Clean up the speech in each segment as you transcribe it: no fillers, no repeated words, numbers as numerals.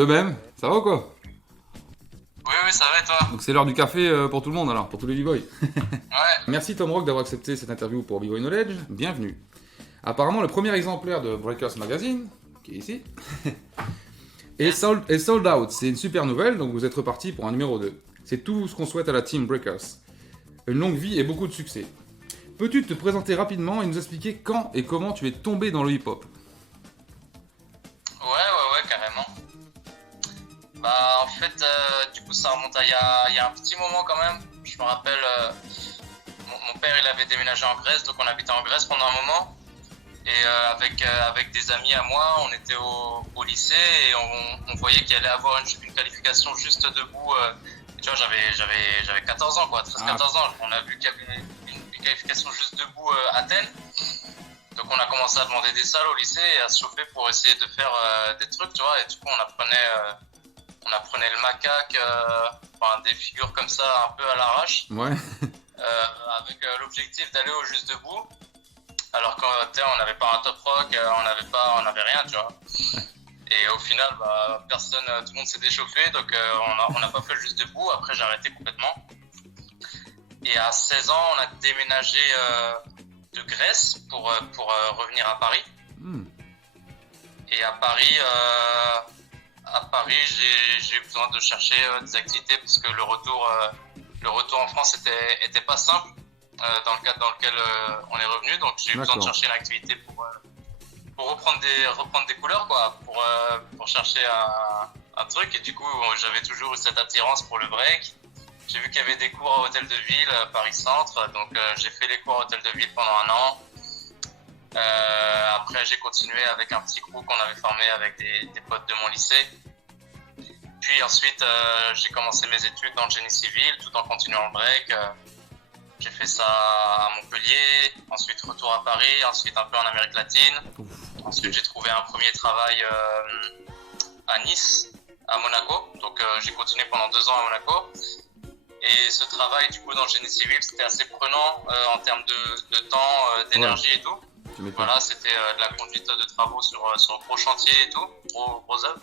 De même, ça va ou quoi? Oui, oui, ça va et toi? Donc c'est l'heure du café pour tout le monde alors, pour tous les b-boys. Ouais. Merci Tom Rock d'avoir accepté cette interview pour B-Boy Knowledge, bienvenue. Apparemment le premier exemplaire de Breakers Magazine, qui est ici, est sold out. C'est une super nouvelle, donc vous êtes reparti pour un numéro 2. C'est tout ce qu'on souhaite à la team Breakers. Une longue vie et beaucoup de succès. Peux-tu te présenter rapidement et nous expliquer quand et comment tu es tombé dans le hip-hop? Ouais, carrément. Bah, en fait, du coup, ça remonte à il y a un petit moment quand même. Je me rappelle, mon père, il avait déménagé en Grèce, donc on habitait en Grèce pendant un moment. Et avec des amis à moi, on était au lycée et on voyait qu'il allait avoir une qualification juste debout. Tu vois, j'avais 14 ans, quoi, 13-14 ans. On a vu qu'il y avait une qualification juste debout à Athènes. Donc on a commencé à demander des salles au lycée et à se chauffer pour essayer de faire des trucs, tu vois. Et du coup, on apprenait le macaque, enfin, des figures comme ça un peu à l'arrache, Ouais. avec l'objectif d'aller au juste debout. Alors qu'on n'avait pas un top rock, on n'avait rien, tu vois. Et au final, bah, personne, tout le monde s'est déchauffé, donc on n'a pas fait le juste debout. Après, j'ai arrêté complètement. Et à 16 ans, on a déménagé de Grèce pour revenir à Paris. Et à Paris, j'ai eu besoin de chercher des activités parce que le retour en France était pas simple dans le cadre dans lequel on est revenu. Donc j'ai eu besoin de chercher une activité pour reprendre des couleurs, quoi, pour chercher un truc. Et du coup, j'avais toujours eu cette attirance pour le break. J'ai vu qu'il y avait des cours à Hôtel de Ville, Paris Centre, donc j'ai fait les cours à Hôtel de Ville pendant un an. Après, j'ai continué avec un petit crew qu'on avait formé avec des potes de mon lycée. Puis ensuite, j'ai commencé mes études dans le génie civil, tout en continuant le break. J'ai fait ça à Montpellier, ensuite retour à Paris, ensuite un peu en Amérique latine. Ensuite, j'ai trouvé un premier travail à Nice, à Monaco. Donc, j'ai continué pendant 2 ans à Monaco. Et ce travail, du coup, dans le génie civil, c'était assez prenant en termes de temps, d'énergie et tout. Voilà, c'était de la conduite de travaux sur gros chantiers et tout, gros œuvres.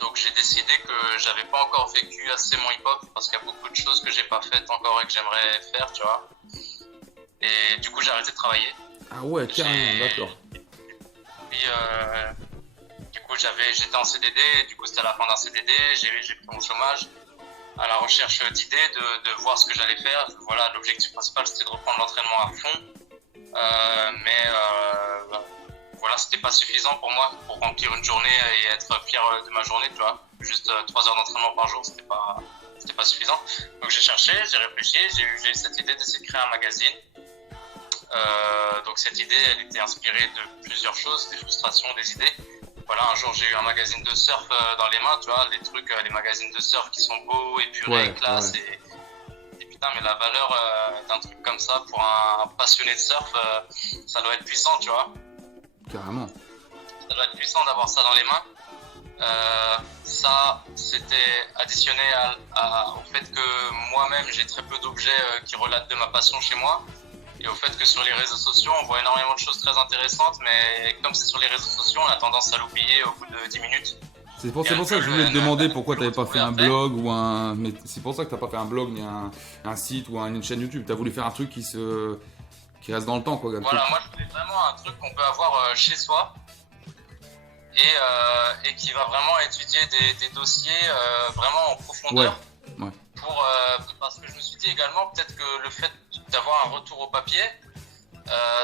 Donc j'ai décidé que j'avais pas encore vécu assez mon hip-hop parce qu'il y a beaucoup de choses que j'ai pas faites encore et que j'aimerais faire, tu vois. Et du coup, j'ai arrêté de travailler. Ah ouais, carrément, d'accord. Puis, du coup, j'étais en CDD, et du coup, c'était à la fin d'un CDD, j'ai pris mon chômage à la recherche d'idées, de voir ce que j'allais faire. Voilà, l'objectif principal, c'était de reprendre l'entraînement à fond. Voilà, c'était pas suffisant pour moi pour remplir une journée et être fier de ma journée, tu vois. Juste 3 heures d'entraînement par jour, c'était pas suffisant. Donc j'ai cherché, j'ai réfléchi, j'ai eu cette idée d'essayer de créer un magazine. Donc cette idée, elle était inspirée de plusieurs choses, des frustrations, des idées. Voilà, un jour j'ai eu un magazine de surf dans les mains, tu vois, les magazines de surf qui sont beaux, épurés, classe. Et putain, mais la valeur d'un truc comme ça pour un passionné de surf, ça doit être puissant, tu vois. Carrément. Ça doit être puissant d'avoir ça dans les mains. Ça, c'était additionné au fait que moi-même, j'ai très peu d'objets qui relatent de ma passion chez moi. Et au fait que sur les réseaux sociaux, on voit énormément de choses très intéressantes, mais comme c'est sur les réseaux sociaux, on a tendance à l'oublier au bout de 10 minutes. C'est pour ça que je voulais te demander pourquoi tu n'avais pas fait un blog ou un... Mais c'est pour ça que tu n'as pas fait un blog ni un site ou une chaîne YouTube. Tu as voulu faire un truc qui reste dans le temps, quoi. Voilà, moi je voulais vraiment un truc qu'on peut avoir chez soi et qui va vraiment étudier des dossiers vraiment en profondeur. Ouais. Parce que je me suis dit également peut-être que le fait d'avoir un retour au papier,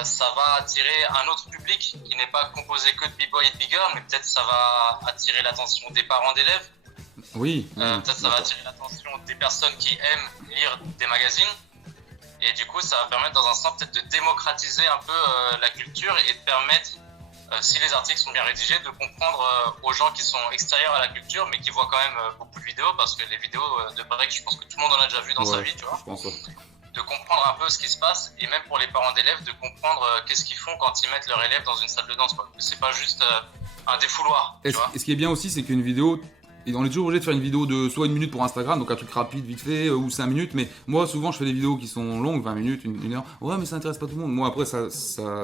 ça va attirer un autre public qui n'est pas composé que de b-boy et de big girl, mais peut-être ça va attirer l'attention des parents d'élèves. Oui. Peut-être ça va attirer l'attention des personnes qui aiment lire des magazines. Et du coup, ça va permettre dans un sens peut-être de démocratiser un peu la culture et de permettre, si les articles sont bien rédigés, de comprendre aux gens qui sont extérieurs à la culture, mais qui voient quand même beaucoup de vidéos, parce que les vidéos de break, je pense que tout le monde en a déjà vu dans sa vie, tu vois. Je pense, ouais. De comprendre un peu ce qui se passe, et même pour les parents d'élèves, de comprendre qu'est-ce qu'ils font quand ils mettent leur élève dans une salle de danse, quoi. C'est pas juste un défouloir, tu vois. Et ce qui est bien aussi, c'est qu'une vidéo... Et on est toujours obligé de faire une vidéo de soit 1 minute pour Instagram, donc un truc rapide, vite fait, ou 5 minutes. Mais moi, souvent, je fais des vidéos qui sont longues, 20 minutes, 1 heure. Ouais, mais ça intéresse pas tout le monde. Moi, après, ça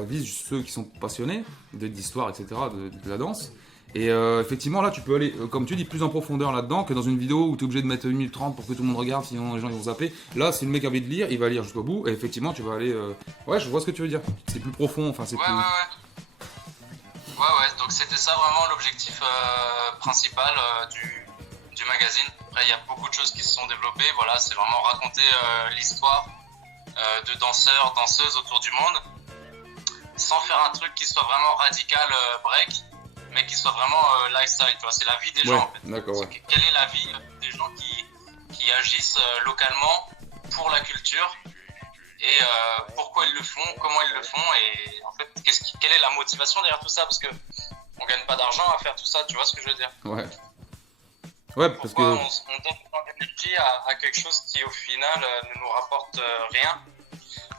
vise ceux qui sont passionnés d'histoire, etc., de la danse. Et effectivement, là, tu peux aller, comme tu dis, plus en profondeur là-dedans que dans une vidéo où tu es obligé de mettre 1 minute 30 pour que tout le monde regarde, sinon les gens ils vont zapper. Là, si le mec a envie de lire, il va lire jusqu'au bout, et effectivement, tu vas aller. Ouais, je vois ce que tu veux dire. C'est plus profond, enfin, c'est Ouais, plus. ouais, ouais. Ouais, ouais, donc c'était ça vraiment l'objectif principal du magazine. Après, il y a beaucoup de choses qui se sont développées. Voilà, c'est vraiment raconter l'histoire de danseurs, danseuses autour du monde, sans faire un truc qui soit vraiment radical break, mais qui soit vraiment lifestyle. Tu vois, c'est la vie des gens en fait. D'accord, ouais. Quelle est la vie des gens qui agissent localement pour la culture et pourquoi ils le font, comment ils le font et en fait quelle est la motivation derrière tout ça parce que on gagne pas d'argent à faire tout ça, tu vois ce que je veux dire? Ouais. Ouais, parce Pourquoi que. on donne autant d'énergie à quelque chose qui au final ne nous rapporte rien?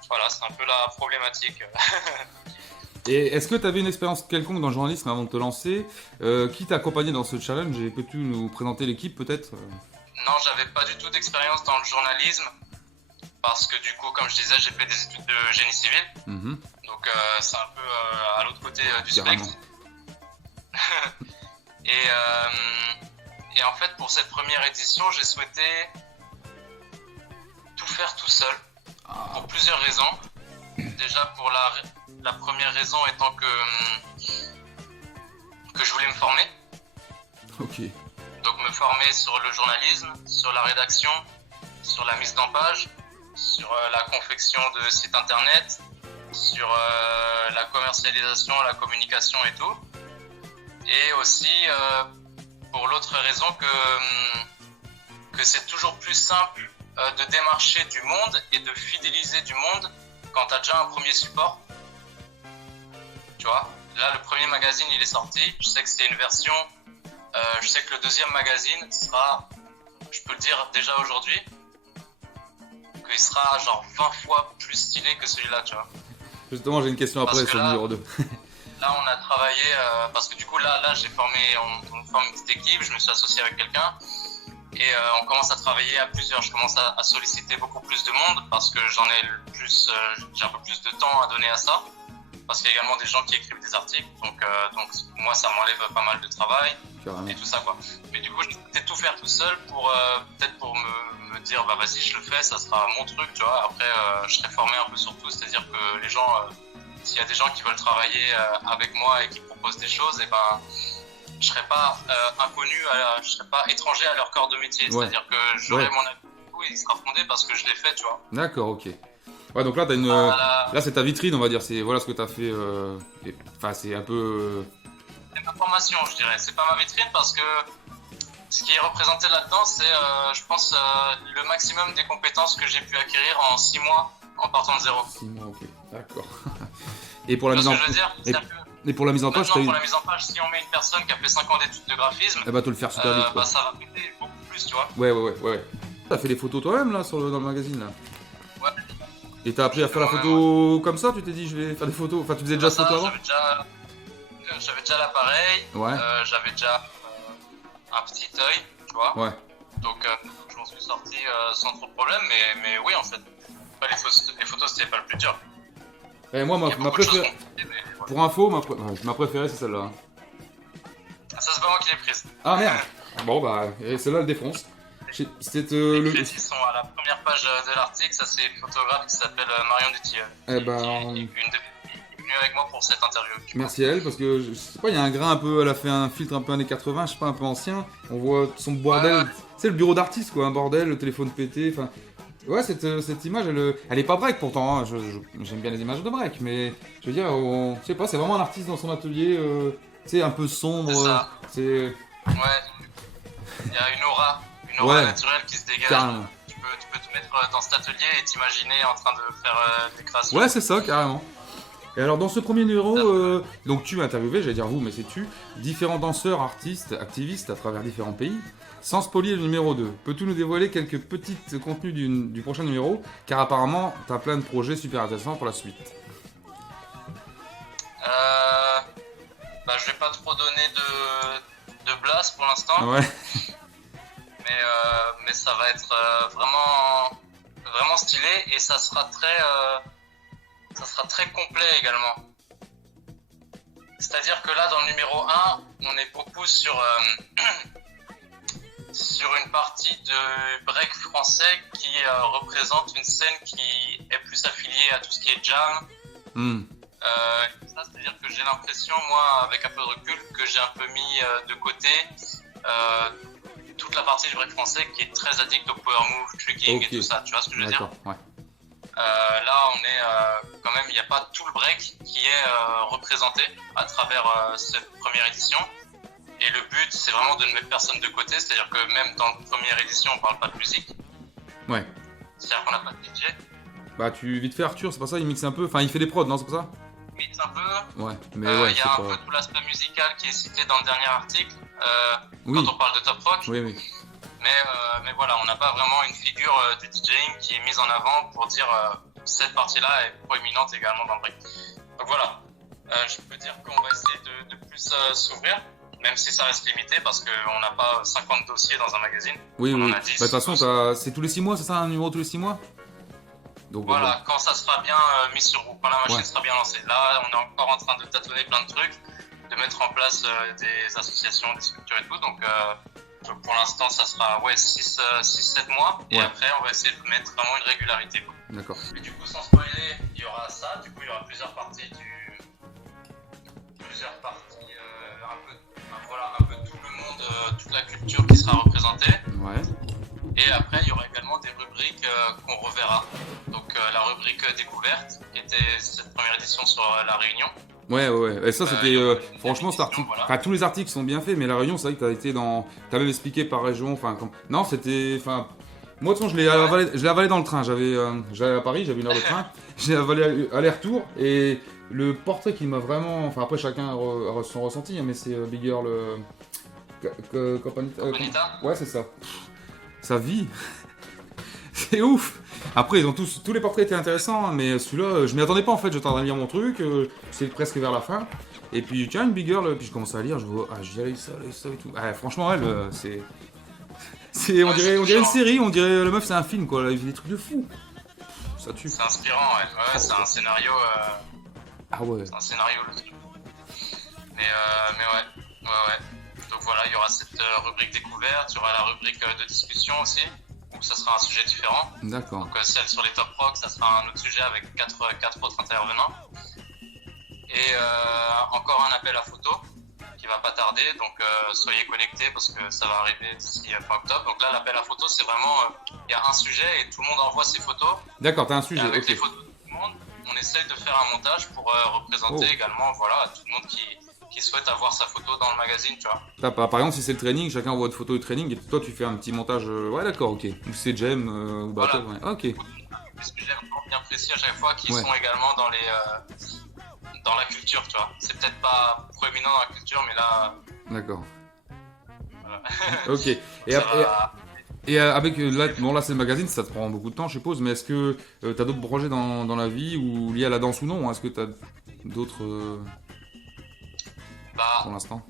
Voilà, c'est un peu la problématique. Et est-ce que tu avais une expérience quelconque dans le journalisme avant de te lancer qui t'a accompagné dans ce challenge et peux-tu nous présenter l'équipe peut-être Non, j'avais pas du tout d'expérience dans le journalisme parce que du coup, comme je disais, j'ai fait des études de génie civil. Mhm. Donc c'est un peu à l'autre côté du Carrément. spectre. Et en fait, pour cette première édition, j'ai souhaité tout faire tout seul pour plusieurs raisons. Déjà pour la première raison étant que je voulais me former. Ok. Donc me former sur le journalisme, sur la rédaction, sur la mise en page, sur la confection de sites internet, sur la commercialisation, la communication et tout. Et aussi pour l'autre raison que c'est toujours plus simple de démarcher du monde et de fidéliser du monde quand tu as déjà un premier support. Tu vois, là le premier magazine il est sorti, je sais que c'est une version, je sais que le deuxième magazine sera, je peux le dire déjà aujourd'hui, qu'il sera genre 20 fois plus stylé que celui-là, tu vois. Justement, j'ai une question après sur le numéro 2. Là, on a travaillé, parce que du coup, là j'ai formé, on forme une petite équipe, je me suis associé avec quelqu'un, et on commence à travailler à plusieurs. Je commence à solliciter beaucoup plus de monde, parce que j'ai un peu plus de temps à donner à ça, parce qu'il y a également des gens qui écrivent des articles, donc moi, ça m'enlève pas mal de travail, Carrément. et tout ça, quoi. Mais du coup, je vais tout faire tout seul, peut-être pour me dire, bah vas-y, je le fais, ça sera mon truc, tu vois. Après, je serai formé un peu sur tout, c'est-à-dire que les gens... s'il y a des gens qui veulent travailler avec moi et qui proposent des choses, et ben, je serai pas inconnu, je serai pas étranger à leur corps de métier. Ouais. C'est-à-dire que j'aurai mon avis et il sera fondé parce que je l'ai fait, tu vois. D'accord, ok. Ouais, donc là, là c'est ta vitrine, on va dire. C'est voilà ce que t'as fait. Enfin, c'est un peu. C'est ma formation, je dirais. C'est pas ma vitrine parce que ce qui est représenté là-dedans, c'est, je pense, le maximum des compétences que j'ai pu acquérir en 6 mois en partant de zéro. 6 mois, ok. D'accord. Et pour la Tu mise vois en ce que je veux dire? Et pour la mise en page, Maintenant, pour la mise en page, si on met une personne qui a fait 5 ans d'études de graphisme, elle va te le faire super vite. Quoi. bah, ça va péter beaucoup plus, tu vois. Ouais. T'as fait les photos toi-même là dans le magazine là. Ouais. Et t'as appris à faire la photo comme ça? Tu t'es dit je vais faire des photos. Enfin, tu faisais déjà cette photo avant? J'avais déjà l'appareil. Ouais. J'avais déjà un petit œil, tu vois. Ouais. Donc je m'en suis sorti sans trop de problème, mais oui en fait. Après, les photos c'était pas le plus dur. Et moi, ma préférée. Pour info, ma préférée c'est celle-là. Ça c'est pas moi qui l'ai prise. Ah merde. Bon bah, celle-là elle défonce. C'était les crédits sont à la première page de l'article, ça c'est une photographe qui s'appelle Marion Dutilleul. Eh ben... Qui est venue avec moi pour cette interview. Merci à elle, parce que je sais pas, il y a un grain un peu, elle a fait un filtre un peu années 80, je sais pas, un peu ancien. On voit son bordel, Ouais. c'est le bureau d'artiste quoi, un bordel, le téléphone pété, enfin... Ouais, cette image, elle est pas break pourtant, hein. J'aime bien les images de break, mais je veux dire, je sais pas, c'est vraiment un artiste dans son atelier, tu sais, un peu sombre. C'est ça. C'est... Ouais, il y a une aura naturelle qui se dégage. Carrément. Tu peux te mettre dans cet atelier et t'imaginer en train de faire des créations. Ouais, c'est ça, carrément. Et alors, dans ce premier numéro, donc tu as interviewé, j'allais dire vous, mais c'est tu, différents danseurs, artistes, activistes à travers différents pays. Sans spoiler le numéro 2, peux-tu nous dévoiler quelques petits contenus du prochain numéro? Car apparemment, tu as plein de projets super intéressants pour la suite. Bah, je vais pas trop donner de blast pour l'instant. Ouais. Mais ça va être vraiment stylé et ça sera très complet également. C'est-à-dire que là, dans le numéro 1, on est beaucoup sur une partie de break français qui représente une scène qui est plus affiliée à tout ce qui est jam. Ça, c'est-à-dire que j'ai l'impression, moi, avec un peu de recul, que j'ai un peu mis de côté toute la partie du break français qui est très addict au power move, tricking et tout ça. Tu vois ce que je veux dire? Ouais. Là, on est quand même, il n'y a pas tout le break qui est représenté à travers cette première édition. Et le but, c'est vraiment de ne mettre personne de côté. C'est-à-dire que même dans la première édition, on parle pas de musique. Ouais. C'est-à-dire qu'on n'a pas de DJ. Bah, vite fait, Arthur, c'est pas ça? Il mixe un peu. Enfin, il fait des prods, non? C'est pas ça? Il mixe un peu. Ouais, mais il y a un peu tout l'aspect musical qui est cité dans le dernier article. Oui. Quand on parle de top rock. Oui. Mais voilà, on n'a pas vraiment une figure du DJing qui est mise en avant pour dire cette partie-là est proéminente également dans le break. Donc voilà, je peux dire qu'on va essayer de plus s'ouvrir, même si ça reste limité parce qu'on n'a pas 50 dossiers dans un magazine. Oui. On en Bah, a 10. de toute façon, c'est tous les 6 mois, c'est ça, un numéro tous les 6 mois? Donc, voilà, quand ça sera bien mis sur roue, quand la machine sera bien lancée. Là, on est encore en train de tâtonner plein de trucs, de mettre en place des associations, des structures et tout. Donc pour l'instant, ça sera 6-7 mois. Et après, on va essayer de mettre vraiment une régularité. D'accord. Et du coup, sans spoiler, il y aura ça. Du coup, il y aura plusieurs parties un peu tout le monde, toute la culture qui sera représentée. Ouais. Et après, il y aura également des rubriques qu'on reverra. Donc la rubrique découverte, qui était cette première édition sur la Réunion. Ouais. Et ça, c'était franchement, cet article. Voilà. Enfin, tous les articles sont bien faits, mais la Réunion, c'est vrai que t'as été dans. T'as même expliqué par région. Enfin, non, c'était. Enfin, moi, de toute façon, je l'ai avalé dans le train. J'allais à Paris, j'avais 1 heure de train. J'ai avalé aller-retour. Et le portrait qui m'a vraiment. Enfin, après, chacun a son ressenti, hein, mais c'est Big Girl. Copanita. Ouais, c'est ça. Sa vie. C'est ouf. Après, ils ont tous les portraits étaient intéressants, mais celui-là, je m'y attendais pas en fait. J'étais en train de lire mon truc, c'est presque vers la fin. Et puis, tiens, une Big Girl, puis je commence à lire, je vois, j'y allais ça et tout. Franchement, elle, on dirait une série, on dirait le meuf, c'est un film quoi, elle fait des trucs de fou. Ça tue. C'est inspirant, ouais, c'est un scénario. Ah ouais. C'est un scénario le truc. Mais ouais. Donc voilà, il y aura cette rubrique découverte, il y aura la rubrique de discussion aussi. Donc ça sera un sujet différent. D'accord. Donc celle sur les top rock, ça sera un autre sujet avec 4 autres intervenants. Et encore un appel à photo qui va pas tarder, donc soyez connectés parce que ça va arriver d'ici fin octobre. Donc là, l'appel à photo, c'est vraiment, il y a un sujet et tout le monde envoie ses photos. D'accord, t'as un sujet. Et avec les photos de tout le monde, on essaie de faire un montage pour représenter également, voilà, tout le monde qui souhaite avoir sa photo dans le magazine, tu vois. Par exemple, si c'est le training, chacun envoie une photo de training et toi tu fais un petit montage. Ouais, d'accord, ok. Ou c'est Jem ou Battle, voilà. Ok. Des sujets bien précis à chaque fois qui sont également dans la culture, tu vois. C'est peut-être pas proéminent dans la culture, mais là. D'accord. Voilà. Ok. Et avec là c'est le magazine, ça te prend beaucoup de temps, je suppose. Mais est-ce que t'as d'autres projets dans la vie ou liés à la danse ou non? Est-ce que t'as d'autres pour l'instant?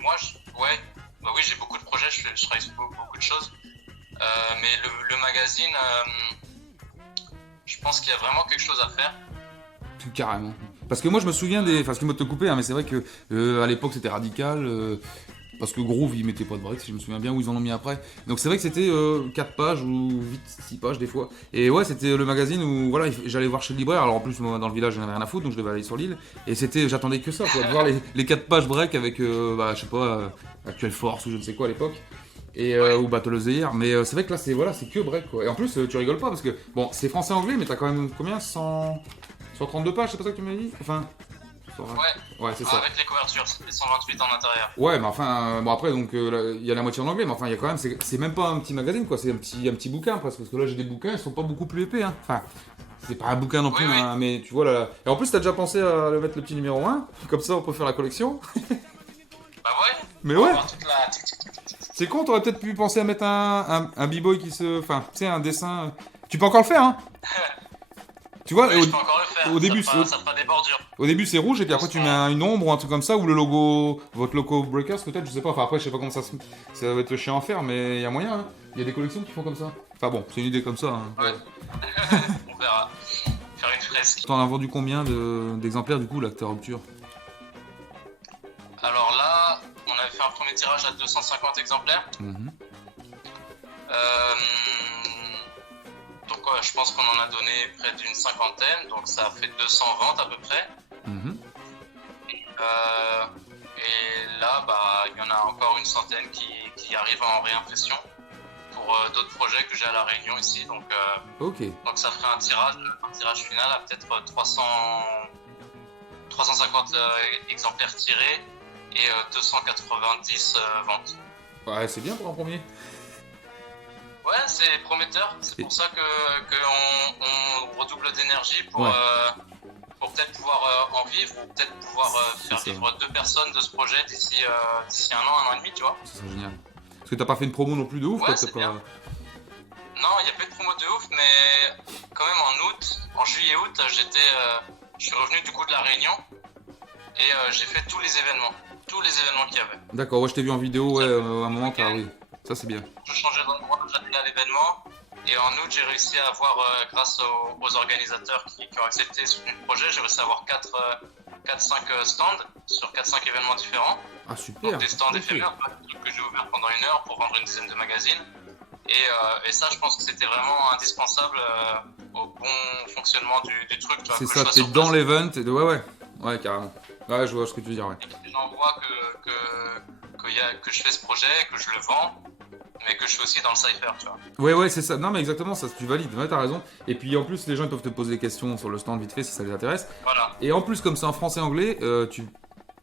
Moi, oui, j'ai beaucoup de projets, je travaille sur beaucoup de choses. Mais le magazine, je pense qu'il y a vraiment quelque chose à faire. Tout carrément. Parce que moi, je me souviens des. Enfin, excuse-moi de te couper, hein, mais c'est vrai que à l'époque, c'était radical. Parce que Groove, ils mettaient pas de break, si je me souviens bien, où ils en ont mis après. Donc c'est vrai que c'était 4 pages ou 6 pages des fois. Et ouais, c'était le magazine où voilà, j'allais voir chez le libraire. Alors en plus, moi, dans le village, j'en avais rien à foutre, donc je devais aller sur l'île. Et j'attendais que ça, quoi, de voir les 4 pages break avec, je sais pas, Actuelle Force ou je ne sais quoi à l'époque. Ou Battle of the Year. Mais c'est vrai que là, c'est que break, quoi. Et en plus, tu rigoles pas parce que, bon, c'est français-anglais, mais t'as quand même combien 132 pages, c'est pas ça que tu m'as dit? Enfin. Ouais, c'est ça. Avec les couvertures, c'est 128 en intérieur. Ouais, mais enfin, bon après, donc il y a la moitié en anglais, mais enfin, il y a quand même, c'est même pas un petit magazine, quoi, c'est un petit bouquin presque, parce que là j'ai des bouquins, ils sont pas beaucoup plus épais, hein. Enfin, c'est pas un bouquin non plus, oui. Hein, mais tu vois là. Et en plus, t'as déjà pensé à le mettre le petit numéro 1, comme ça on peut faire la collection. Bah ouais. Mais ouais. C'est con, t'aurais peut-être pu penser à mettre un b-boy qui se. Enfin, tu sais, un dessin. Tu peux encore le faire, hein. Tu vois, oui, je peux encore le faire. Au début, ça fera des bordures. Au début, c'est rouge, et puis après, tu mets une ombre ou un truc comme ça, ou le logo, votre logo Breakers, peut-être, je sais pas. Enfin, après, je sais pas comment ça va être chiant à faire, mais il y a moyen, hein. Il y a des collections qui font comme ça. Enfin bon, c'est une idée comme ça. Hein. Ouais. On verra. Faire une presque. T'en as vendu combien d'exemplaires du coup là que t'as rupture? Alors là, on avait fait un premier tirage à 250 exemplaires. Mhm. Donc ouais, je pense qu'on en a donné près d'une cinquantaine, donc ça a fait 200 ventes à peu près. Mhm. Et là, bah, il y en a encore une centaine qui arrivent en réimpression pour d'autres projets que j'ai à La Réunion ici. Donc ça ferait un tirage final à peut-être 350 exemplaires tirés et 290 ventes. Ouais, c'est bien pour un premier. Ouais, c'est prometteur. C'est pour ça qu'on redouble d'énergie pour peut-être pouvoir en vivre ou peut-être pouvoir faire vivre 2 personnes de ce projet d'ici 1 an et demi, tu vois. Ça serait génial. Parce que t'as pas fait une promo non plus de ouf, ouais, quoi, c'est bien. pas... Non, il n'y a pas eu de promo de ouf, mais quand même en juillet-août, je suis revenu du coup de La Réunion et j'ai fait tous les événements qu'il y avait. D'accord, ouais, je t'ai vu en vidéo, ouais, à un moment, oui. Ça, c'est bien. Je changeais d'endroit, j'allais à l'événement. Et en août, j'ai réussi à avoir, grâce aux organisateurs qui ont accepté ce projet, j'ai réussi à avoir 4-5 stands sur 4-5 événements différents. Ah, super. Donc des stands éphémères, des trucs que j'ai ouverts pendant 1 heure pour vendre une dizaine de magazines. Et ça, je pense que c'était vraiment indispensable au bon fonctionnement du truc. C'est ça, t'es dans l'event, et ouais, carrément. Ouais, je vois ce que tu veux dire, ouais. Et que les gens voient que je fais ce projet, que je le vends, mais que je suis aussi dans le cypher, tu vois. Ouais, c'est ça. Non, mais exactement, ça, tu valides. Ouais, t'as raison. Et puis en plus, les gens ils peuvent te poser des questions sur le stand vite fait si ça les intéresse. Voilà. Et en plus, comme c'est en français et anglais,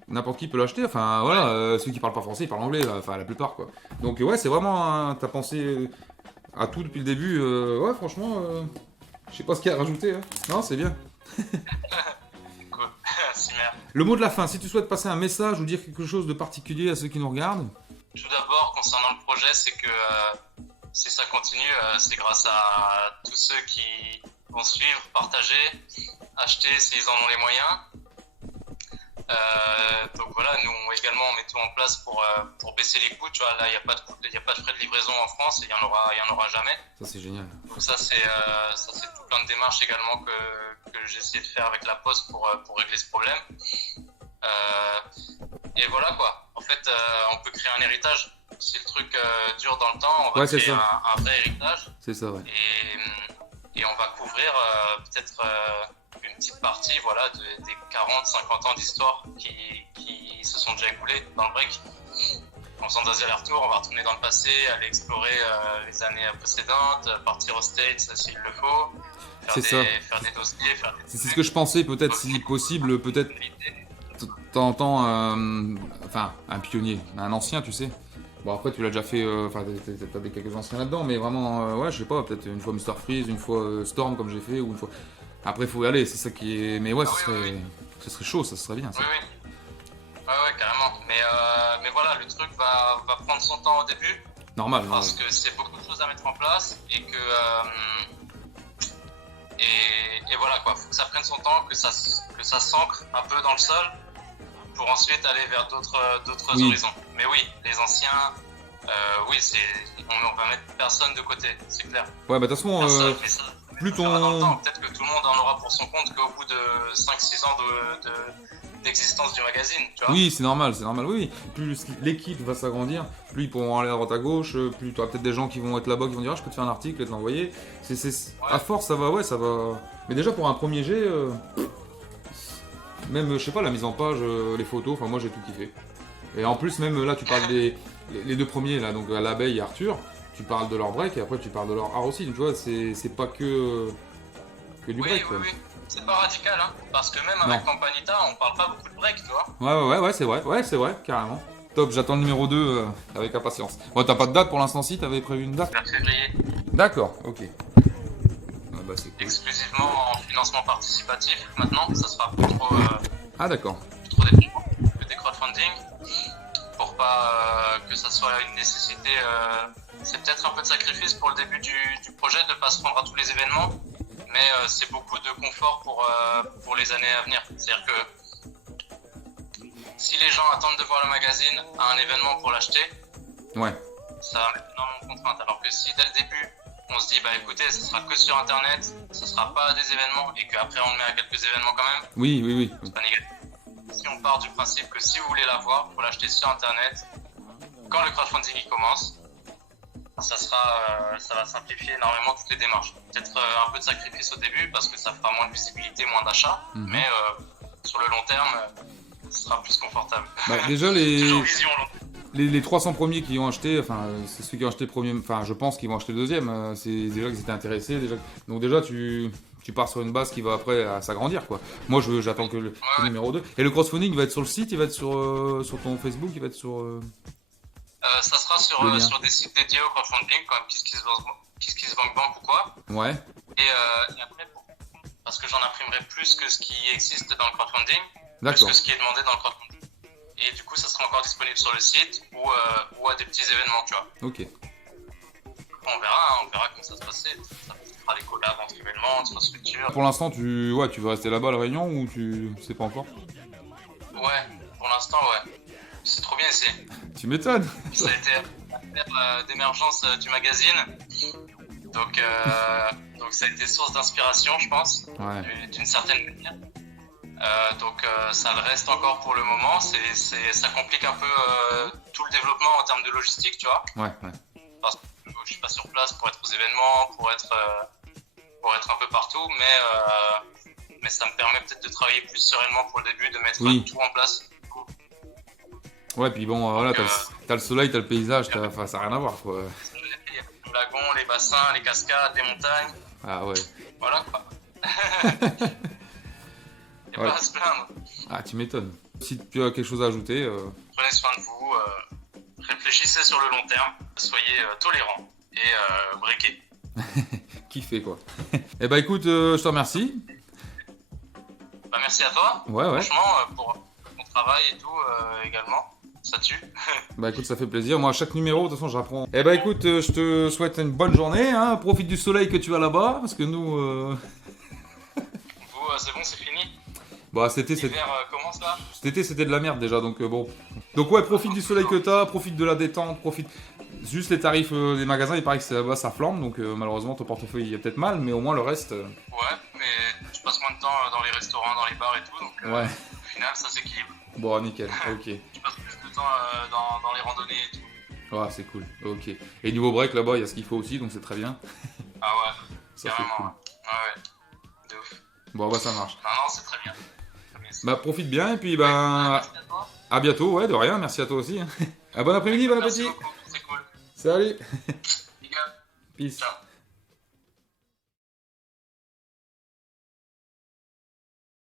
n'importe qui peut l'acheter. Enfin, voilà, ceux qui parlent pas français, ils parlent anglais. Enfin, la plupart, quoi. Donc, ouais, c'est vraiment. T'as pensé à tout depuis le début. Ouais, franchement, je sais pas ce qu'il y a à rajouter. Hein. Non, c'est bien. Cool. Merci. Le mot de la fin, si tu souhaites passer un message ou dire quelque chose de particulier à ceux qui nous regardent. Tout d'abord, concernant le projet, c'est que si ça continue, c'est grâce à tous ceux qui vont suivre, partager, acheter s'ils en ont les moyens. Donc voilà, nous également on met tout en place pour baisser les coûts. Tu vois, là il n'y a pas de frais de livraison en France et il y en aura jamais. Ça c'est génial. Donc ça c'est tout plein de démarches également que j'ai essayé de faire avec la Poste pour régler ce problème. Et voilà quoi. En fait, on peut créer un héritage. Si le truc dure dans le temps, on va créer un vrai héritage. C'est ça, ouais. Et on va couvrir peut-être une petite partie, voilà, des 40-50 ans d'histoire qui se sont déjà écoulés dans le break. En faisant des allers-retours, on va retourner dans le passé, aller explorer les années précédentes, partir aux States s'il le faut, faire des dossiers, c'est ce que je pensais, peut-être si possible, peut-être t'entends un pionnier, un ancien, tu sais. Bon, après tu l'as déjà fait, t'as quelques anciens là-dedans, mais vraiment, ouais, je sais pas, peut-être une fois Mr. Freeze, une fois Storm comme j'ai fait, ou une fois. Après, faut y aller, c'est ça qui est. Mais ouais, ce serait chaud, ça serait bien. Ça. Oui. Ouais, carrément. Mais voilà, le truc va prendre son temps au début. Normal. Parce que c'est beaucoup de choses à mettre en place et que. Et voilà quoi, faut que ça prenne son temps, que ça s'ancre un peu dans le sol pour ensuite aller vers d'autres horizons. Mais oui, les anciens, on va mettre personne de côté, c'est clair. Ouais, bah de toute façon, plus ton... Peut-être que tout le monde en aura pour son compte qu'au bout de 5-6 ans d'existence du magazine, tu vois. Oui, c'est normal, oui. Plus l'équipe va s'agrandir, plus ils pourront aller à droite à gauche, plus tu auras peut-être des gens qui vont être là-bas, qui vont dire ah, je peux te faire un article et te l'envoyer. À force, ça va. Mais déjà pour un premier jet, même, je sais pas, la mise en page, les photos, enfin moi j'ai tout kiffé. Et en plus, même là, tu parles les 2 premiers, là, donc l'abeille et Arthur. Tu parles de leur break et après tu parles de leur art aussi, tu vois, c'est pas que du break. Oui. C'est pas radical, hein, parce que même avec Campanita, on parle pas beaucoup de break, tu vois. Ouais, c'est vrai, carrément. Top, j'attends le numéro 2 avec impatience. Bon, t'as pas de date pour l'instant, si t'avais prévu une date? Vers février. D'accord, ok. Bah, c'est cool. Exclusivement en financement participatif, maintenant, ça sera plus trop. D'accord. Plus trop des crowdfunding, pour pas que ça soit une nécessité. C'est peut-être un peu de sacrifice pour le début du projet de ne pas se rendre à tous les événements, mais c'est beaucoup de confort pour les années à venir. C'est-à-dire que si les gens attendent de voir le magazine à un événement pour l'acheter, ça va mettre énormément de contraintes. Alors que si dès le début, on se dit, bah écoutez, ce sera que sur internet, ce sera pas des événements, et qu'après on le met à quelques événements quand même, Oui. c'est pas négatif. Si on part du principe que si vous voulez l'avoir, il faut l'acheter sur internet, quand le crowdfunding il commence, ça va simplifier énormément toutes les démarches. Peut-être un peu de sacrifice au début parce que ça fera moins de visibilité, moins d'achats, mais sur le long terme, ce sera plus confortable. Bah, déjà, Toujours vision long. les 300 premiers qui ont acheté, enfin, c'est ceux qui ont acheté le premier, enfin, je pense qu'ils vont acheter le deuxième. C'est déjà qu'ils étaient intéressés. Déjà. Donc, déjà, tu pars sur une base qui va après à s'agrandir, quoi. Moi, j'attends que le numéro 2. Et le crowdfunding, il va être sur le site, il va être sur ton Facebook, il va être sur. Ça sera sur des sites dédiés au crowdfunding, comme KissKissBankBank ou quoi. Ouais. Et après, parce que j'en imprimerai plus que ce qui existe dans le crowdfunding, plus D'accord. que ce qui est demandé dans le crowdfunding. Et du coup, ça sera encore disponible sur le site ou à des petits événements, tu vois. Ok. On verra comment ça se passe. Ça fera des collabs entre événements, entre structures. Pour l'instant, tu veux rester là-bas à la Réunion ou tu sais pas encore? Ouais, pour l'instant, ouais. C'est trop bien ici. Tu m'étonnes. Ça a été l'affaire d'émergence du magazine. Donc ça a été source d'inspiration, je pense, d'une certaine manière. Donc ça le reste encore pour le moment. Ça complique un peu tout le développement en termes de logistique, tu vois. Ouais. Parce que je suis pas sur place pour être aux événements, pour être un peu partout, mais ça me permet peut-être de travailler plus sereinement pour le début, de mettre tout en place. Ouais, puis bon, voilà, t'as le soleil, t'as le paysage, enfin, ça n'a rien à voir, quoi. Il y a le lagon, les bassins, les cascades, les montagnes. Ah ouais. Voilà quoi. Il n'y a pas à se plaindre. Ah, tu m'étonnes. Si tu as quelque chose à ajouter. Prenez soin de vous, réfléchissez sur le long terme, soyez tolérants et briqués. Kiffez, quoi. Eh bah écoute, je te remercie. Bah merci à toi. Ouais. Franchement, pour ton travail et tout également. Ça tue. Bah écoute, ça fait plaisir. Moi, à chaque numéro, de toute façon, j'apprends. Eh bah écoute, je te souhaite une bonne journée. Hein. Profite du soleil que tu as là-bas, parce que nous. Vous, c'est bon, c'est fini. Bah, l'hiver commence là. Cet été, c'était de la merde déjà, donc bon. Donc ouais, profite du soleil que t'as, profite de la détente, profite. Juste les tarifs des magasins, il paraît que là-bas ça flambe, donc malheureusement ton portefeuille il y a peut-être mal, mais au moins le reste. Ouais, mais tu passes moins de temps dans les restaurants, dans les bars et tout, donc au final ça s'équilibre. Bon, nickel, ok. Tu passes plus de temps dans les randonnées et tout. Ah, c'est cool, ok. Et niveau break là-bas, il y a ce qu'il faut aussi, donc c'est très bien. Ah ouais, ça carrément. Cool. Ouais, de ouf. Bon, bah ça marche. Non, c'est très bien. Bah profite bien et puis bah à bientôt, ouais, de rien, merci à toi aussi. Bon après-midi, bon appétit. C'est cool. Salut. Big up. Peace. Ciao.